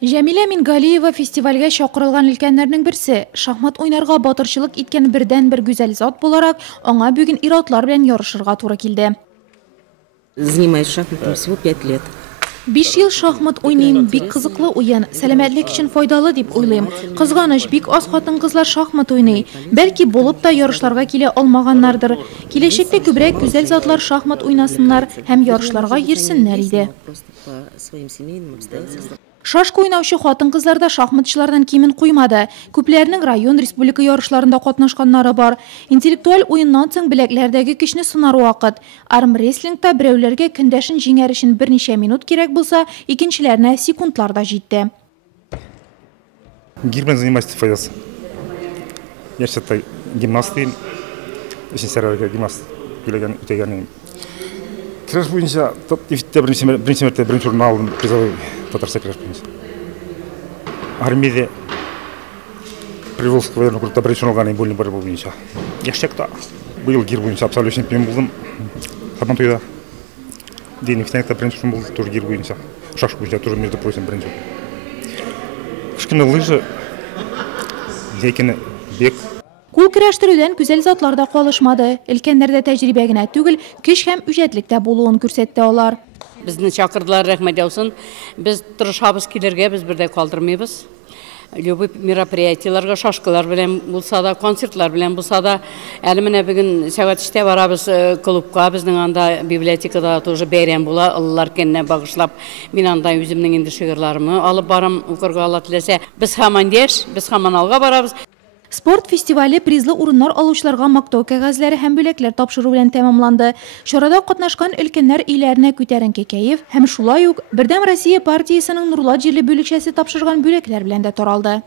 Жәмилә Мингалиева фестивальгә чакырылган өлкәннәрнең берсе. Шахмат уйнарга батырчылык иткән бердән-бер гүзәл зат буларак, аңа бүген ир-атлар белән ярышырга туры килде. Занимаюсь шахматом всего 5 лет. 5 ел шахмат уйныйм, бик кызыклы уен, сәламәтлек өчен файдалы дип уйлыйм. Кызганыч, бик аз хатын-кызлар шахмат уйный. Бәлки булып та ярышларга килә алмаганнардыр. Киләчәктә күбрәк гүзәл затлар шахмат уйнасыннар һәм ярышларга йөрсеннәр иде. Шашка уйнаучы хатын-кызларда шахматчылардан кимен куймады. Күпләрнең район, республика ярышларында катнашканнары бар. Интеллектуаль уеннан соң беләкләрдәге көчне сынар вакыт. Армрестлингта берәүләргә көндәшен җиңәр өчен берничә минут кирәк булса, икенчеләренә секундларда җитте. Гирмен занимается файдасы. Я считаю, гимнасты, очень серьезный гимнаст, күләгән үтәгән. Краш буенча беренче мәртәбә беренче урынны алдым призовой татарстан краш буенча. Армиядә Приволжского военного округта беренче урынга бөлініп бар буенча. Яшьтәктә быел гир буенча абсолют чемпион булдым. Сабантуйда. Нефтяникта беренче урын булды, тоже гир буенча. Шашка буенча тоже между прочим беренче. Кышкыны лыжа, зәйкене бег. Кул көрәштерүдән күзәл затларда калышмады. Өлкәннәрдә тәҗрибә генә түгел, көч һәм үҗәтлектә булуын күрсәтте алар. Безне чакырдылар, рәхмәт яусын. Без тырышабыз килергә, без бердә калдырмыйбыз. Любой мероприятиеләргә, шашкалар белән булса да, концертлар белән булса да, әле менә бүген сәгать 3-тә барабыз клубка, безнең анда библиотекада тоже бәйрәм була, олылар көненә багышлап, мин анда үземнең инде шигырьләремне алып барам, укырга Алла теләсә. Без һаман яшь, без һаман алга барабыз. Спорт фестивале призлы урыннар алучыларга мактау кәгазьләре һәм бүләкләр тапшыру белән тәмамланды. Чарада катнашкан өлкәннәр өйләренә күтәренке кәеф һәм шулай ук Бердәм Россия партиясенең Нурлат җирле бүлекчәсе тапшырган бүләкләр белән дә таралды.